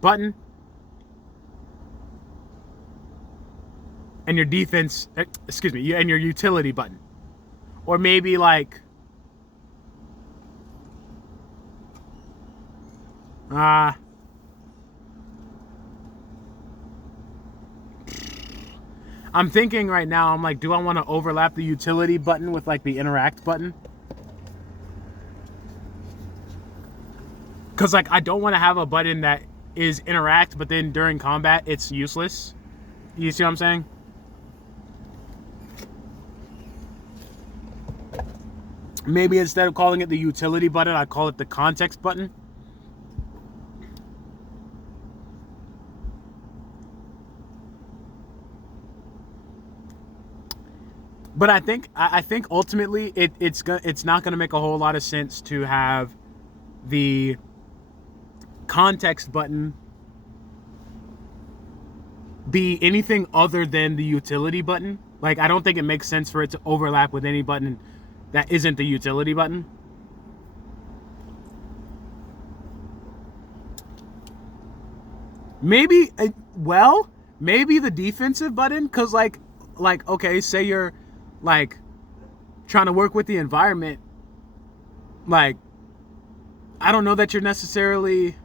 button, and your defense, excuse me, and your utility button. Or maybe like, I'm thinking right now, I'm like, do I want to overlap the utility button with like the interact button? Because like, I don't want to have a button that is interact, but then during combat, it's useless. You see what I'm saying? Maybe instead of calling it the utility button, I'd call it the context button. But I think ultimately it's not going to make a whole lot of sense to have the context button be anything other than the utility button. Like, I don't think it makes sense for it to overlap with any button that isn't the utility button. Maybe, well, maybe the defensive button, because like, okay, say you're like trying to work with the environment. Like, I don't know that you're necessarily, see,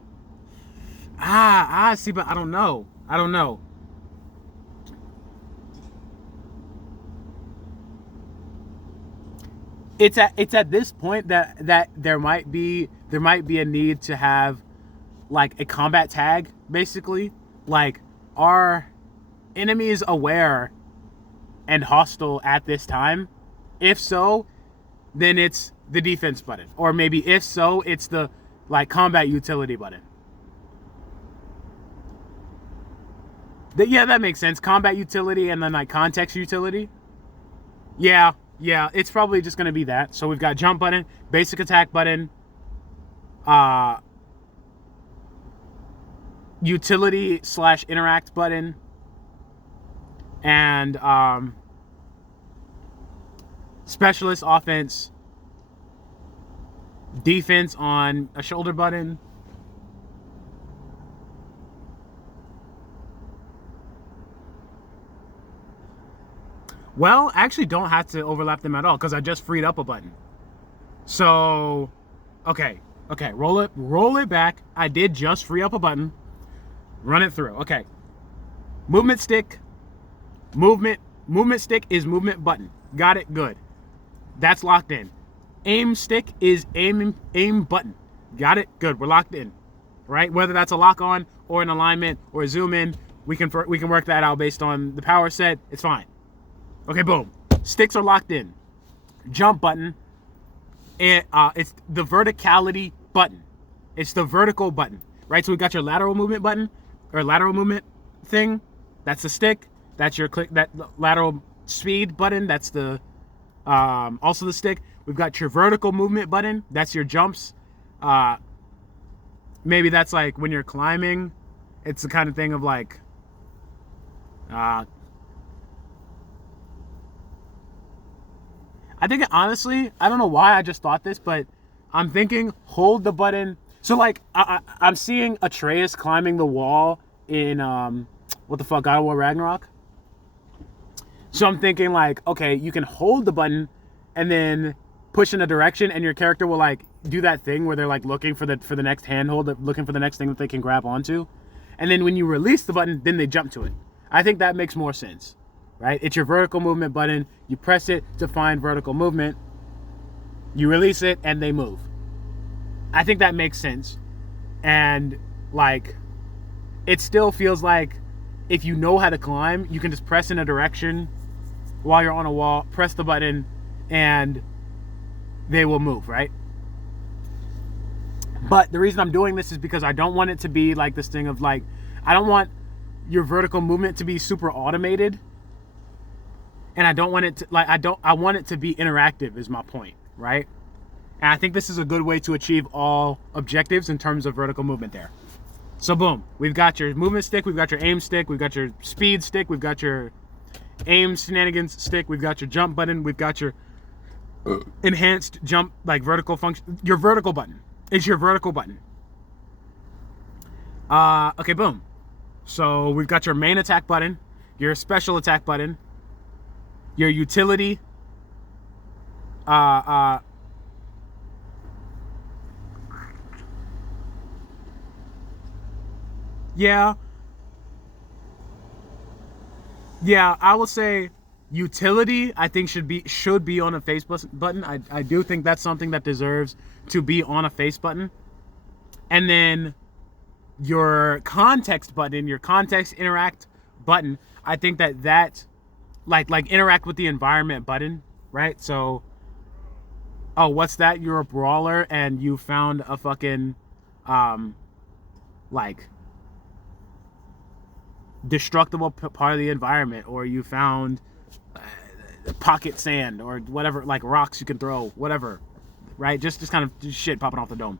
but I don't know. It's at this point that there might be a need to have like a combat tag, basically. Like, are enemies aware and hostile at this time? If so, then it's the defense button. Or maybe if so, it's the like combat utility button. Yeah, that makes sense. Combat utility and then like context utility. Yeah, it's probably just going to be that. So we've got jump button, basic attack button, utility / interact button, and specialist offense, defense on a shoulder button. Well, I actually don't have to overlap them at all because I just freed up a button. So, okay, roll it back. I did just free up a button. Run it through. Okay. Movement stick. Movement stick is movement button. Got it? Good. That's locked in. Aim stick is aim button. Got it? Good. We're locked in. Right? Whether that's a lock on or an alignment or a zoom in, we can work that out based on the power set. It's fine. Okay, boom. Sticks are locked in. Jump button. It's the verticality button. It's the vertical button, right? So we got your lateral movement button or lateral movement thing. That's the stick. That's your click. That lateral speed button. That's the also the stick. We've got your vertical movement button. That's your jumps. Maybe that's like when you're climbing. It's the kind of thing of like. I think, honestly, I don't know why I just thought this, but I'm thinking hold the button. So, like, I'm seeing Atreus climbing the wall in, what the fuck, God of War Ragnarok? So I'm thinking, like, okay, you can hold the button and then push in a direction, and your character will, like, do that thing where they're, like, looking for the next handhold, looking for the next thing that they can grab onto. And then when you release the button, then they jump to it. I think that makes more sense. Right? It's your vertical movement button. You press it to find vertical movement. You release it and they move. I think that makes sense. And like, it still feels like if you know how to climb, you can just press in a direction while you're on a wall, press the button, and they will move, right? But the reason I'm doing this is because I don't want it to be like this thing of like, I don't want your vertical movement to be super automated. And I don't want it to, like, I want it to be interactive is my point, right? And I think this is a good way to achieve all objectives in terms of vertical movement there. So boom, we've got your movement stick, we've got your aim stick, we've got your speed stick, we've got your aim shenanigans stick, we've got your jump button, we've got your enhanced jump, like vertical function. Your vertical button. It's your vertical button. Okay, boom. So we've got your main attack button, your special attack button, your utility, yeah, I will say utility, I think should be on a face button. I do think that's something that deserves to be on a face button. And then your context button, your context interact button, I think that like interact with the environment button, right? So, oh, what's that? You're a brawler and you found a fucking like destructible part of the environment, or you found pocket sand or whatever, like rocks you can throw, whatever, right? Just kind of shit popping off the dome.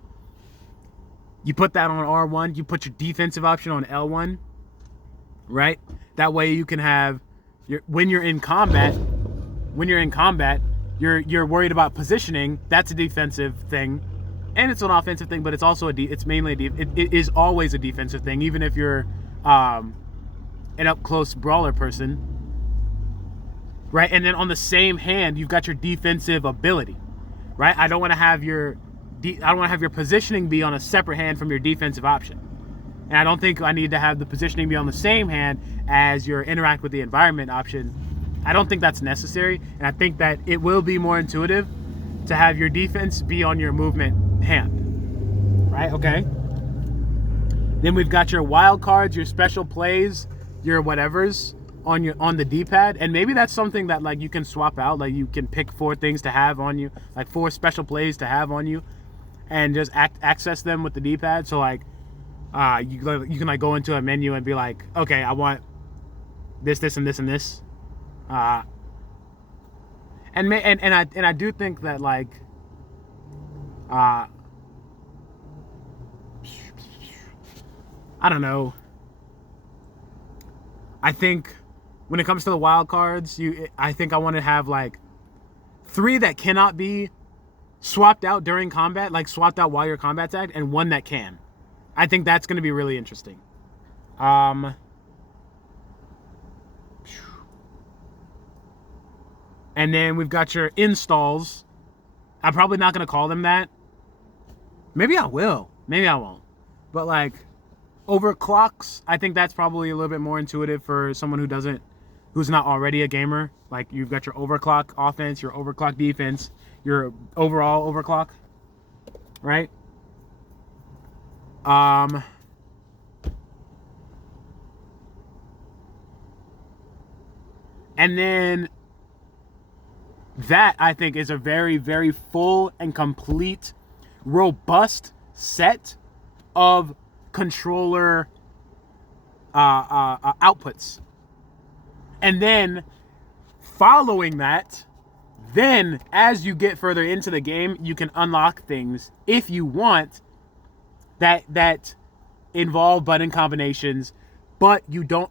You put that on R1, you put your defensive option on L1, right? That way you can have when you're in combat, you're worried about positioning. That's a defensive thing, and it's an offensive thing, but it's also it's mainly it is always a defensive thing, even if you're an up close brawler person, right? And then on the same hand, you've got your defensive ability, right? I don't want to have your positioning be on a separate hand from your defensive option. And I don't think I need to have the positioning be on the same hand as your interact with the environment option. I don't think that's necessary. And I think that it will be more intuitive to have your defense be on your movement hand. Right? Okay. Then we've got your wild cards, your special plays, your whatevers on the D-pad, and maybe that's something that like you can swap out. Like you can pick 4 things to have on you, like 4 special plays to have on you, and just access them with the D-pad. So like you can like go into a menu and be like, okay, I want this, and this, and this, and I do think that like I don't know. I think when it comes to the wild cards, I think I want to have like 3 that cannot be swapped out during combat, like swapped out while your combat's act, and 1 that can. I think that's going to be really interesting. And then we've got your installs. I'm probably not going to call them that. Maybe I will. Maybe I won't. But like overclocks, I think that's probably a little bit more intuitive for someone who's not already a gamer. Like you've got your overclock offense, your overclock defense, your overall overclock, right? And then that I think is a very, very full and complete, robust set of controller outputs. And then following that, then as you get further into the game, you can unlock things if you want that involve button combinations, but you don't,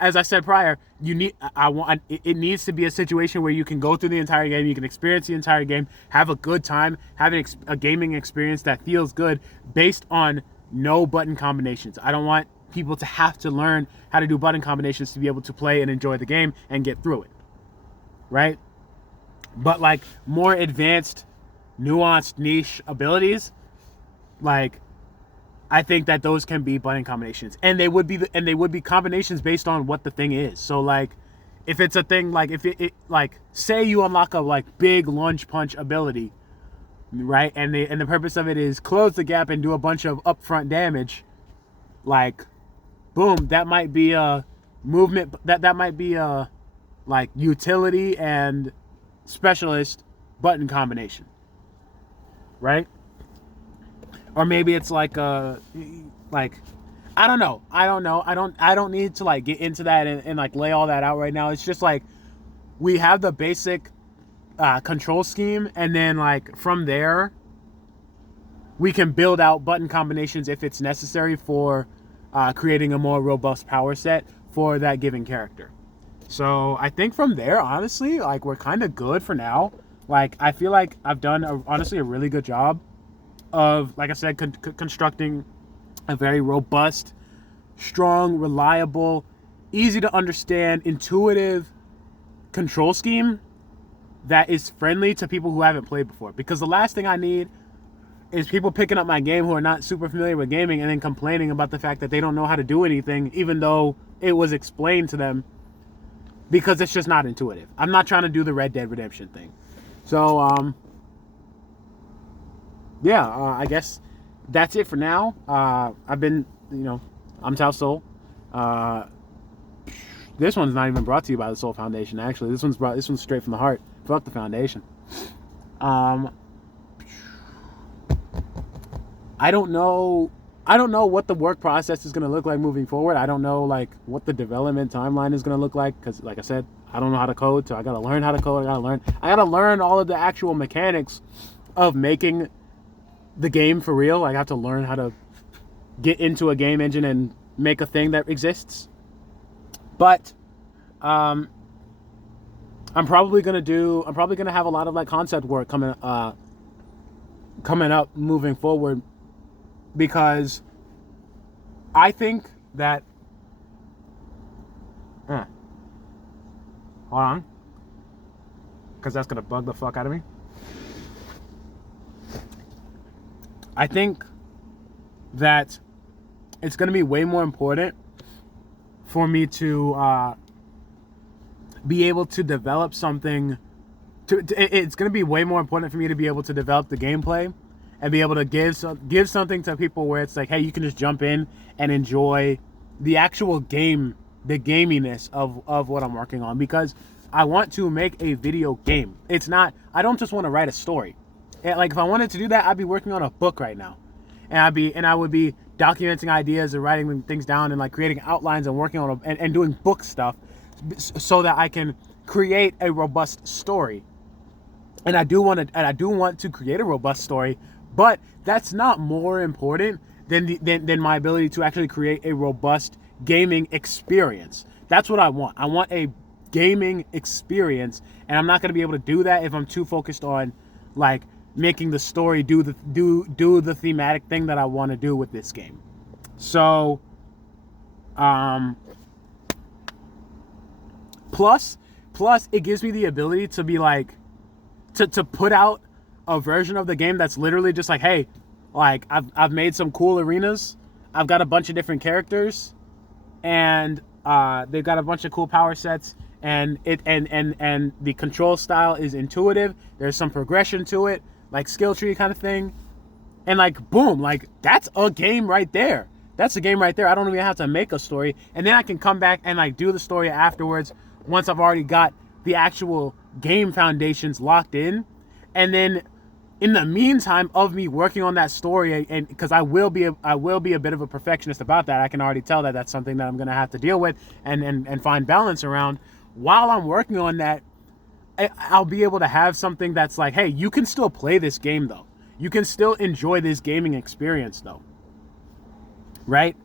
as I said prior, it needs to be a situation where you can go through the entire game, you can experience the entire game, have a good time, have a gaming experience that feels good based on no button combinations. I don't want people to have to learn how to do button combinations to be able to play and enjoy the game and get through it, right? But like more advanced, nuanced, niche abilities, like I think that those can be button combinations, and they would be combinations based on what the thing is. So like, if it's a thing like if it like say you unlock a like big lunge punch ability, right? And the purpose of it is close the gap and do a bunch of upfront damage. Like, boom, that might be a movement. That might be a like utility and specialist button combination, right? Or maybe it's like I don't know. I don't need to like get into that and like lay all that out right now. It's just like we have the basic control scheme, and then like from there we can build out button combinations if it's necessary for creating a more robust power set for that given character. So I think from there, honestly, like we're kind of good for now. Like, I feel like I've done honestly a really good job of, like I said, constructing a very robust, strong, reliable, easy to understand, intuitive control scheme that is friendly to people who haven't played before. Because the last thing I need is people picking up my game who are not super familiar with gaming and then complaining about the fact that they don't know how to do anything, even though it was explained to them, because it's just not intuitive. I'm not trying to do the Red Dead Redemption thing. So, yeah, I guess that's it for now. I've been, I'm Tao Soul. This one's not even brought to you by the Soul Foundation, actually. This one's straight from the heart. Fuck the foundation. I don't know what the work process is going to look like moving forward. I don't know like what the development timeline is going to look like, because like I said, I don't know how to code, so I got to learn how to code. I got to learn all of the actual mechanics of making the game for real. I have to learn how to get into a game engine and make a thing that exists. But I'm probably gonna have a lot of like concept work coming up moving forward, because I think that hold on, because that's gonna bug the fuck out of me. I think that it's gonna be way more important for me to be able to develop something. It's going to be way more important for me to be able to develop the gameplay and be able to give something to people where it's like, hey, you can just jump in and enjoy the actual game, the gaminess of what I'm working on, because I want to make a video game. I don't just want to write a story. Like, if I wanted to do that, I'd be working on a book right now, and I would be documenting ideas and writing things down and like creating outlines and working on and doing book stuff, so that I can create a robust story. And I do want to create a robust story, but that's not more important than my ability to actually create a robust gaming experience. That's what I want. I want a gaming experience, and I'm not going to be able to do that if I'm too focused on like making the story do the thematic thing that I want to do with this game. So, plus it gives me the ability to be like, to put out a version of the game that's literally just like, hey, like I've made some cool arenas. I've got a bunch of different characters, and they've got a bunch of cool power sets, and the control style is intuitive. There's some progression to it, like skill tree kind of thing, and like boom, like that's a game right there. That's a game right there. I don't even have to make a story, and then I can come back and like do the story afterwards once I've already got the actual game foundations locked in. And then in the meantime of me working on that story, and because I will be a bit of a perfectionist about that, I can already tell that that's something that I'm going to have to deal with and find balance around. While I'm working on that, I'll be able to have something that's like, hey, you can still play this game though. You can still enjoy this gaming experience though. Right?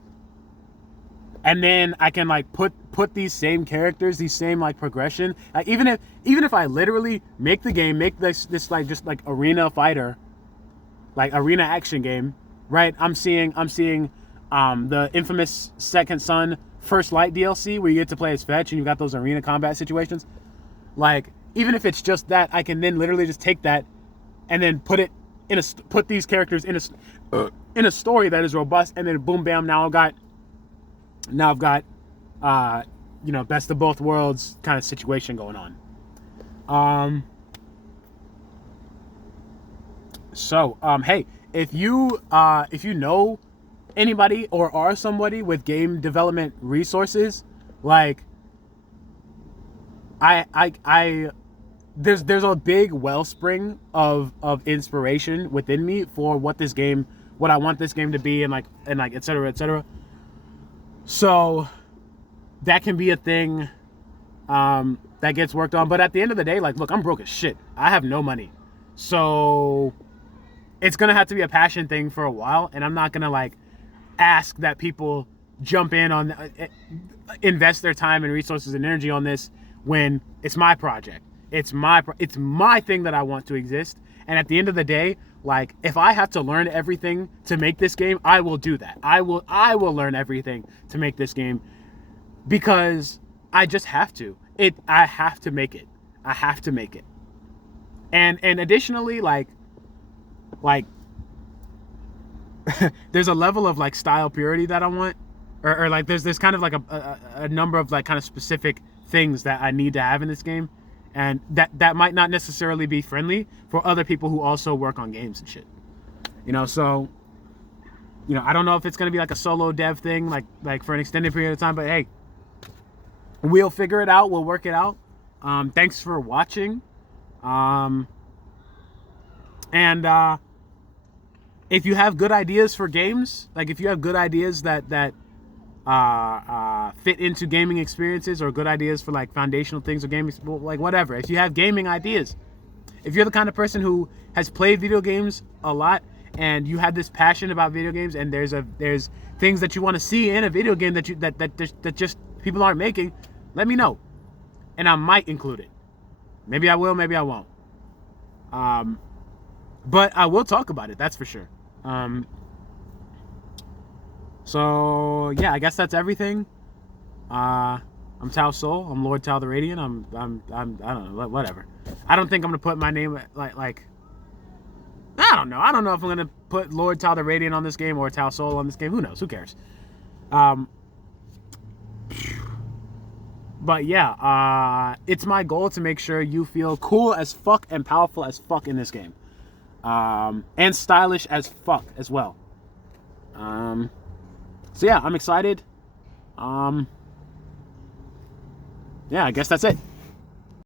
And then I can like put these same characters, these same like progression. Even if I literally make the game, make this like just like arena fighter, like arena action game, right? I'm seeing the infamous Second Son First Light DLC where you get to play as Fetch and you got those arena combat situations. Like, even if it's just that, I can then literally just take that and then put these characters in a story that is robust, and then boom bam, now I've got best of both worlds kind of situation going on. Hey, if you know anybody or are somebody with game development resources, like there's a big wellspring of inspiration within me for what I want this game to be, and et cetera. So that can be a thing that gets worked on. But at the end of the day, like, look, I'm broke as shit. I have no money. So it's going to have to be a passion thing for a while. And I'm not going to like ask that people jump in on, invest their time and resources and energy on this when it's my project. It's my thing that I want to exist. And at the end of the day, like, if I have to learn everything to make this game, I will do that. I will learn everything to make this game, because I just have to. I have to make it. I have to make it. And additionally, like there's a level of like style purity that I want, or like there's kind of like a number of like kind of specific things that I need to have in this game, and that might not necessarily be friendly for other people who also work on games and shit. So I don't know if it's gonna be like a solo dev thing, like for an extended period of time, but hey, we'll figure it out. We'll work it out. Thanks for watching. If you have good ideas for games, like if you have good ideas that fit into gaming experiences, or good ideas for like foundational things or gaming, like whatever. If you have gaming ideas, if you're the kind of person who has played video games a lot and you have this passion about video games, and there's things that you want to see in a video game that just people aren't making, let me know, and I might include it. Maybe I will, maybe I won't. But I will talk about it, that's for sure. So yeah, I guess that's everything. I'm Tao Soul. I'm Lord Tao the Radiant. I don't know, whatever. I don't think I'm gonna put my name like I don't know. I don't know if I'm gonna put Lord Tao the Radiant on this game or Tao Soul on this game. Who knows? Who cares? But yeah, it's my goal to make sure you feel cool as fuck and powerful as fuck in this game. And stylish as fuck as well. So yeah, I'm excited. Yeah, I guess that's it.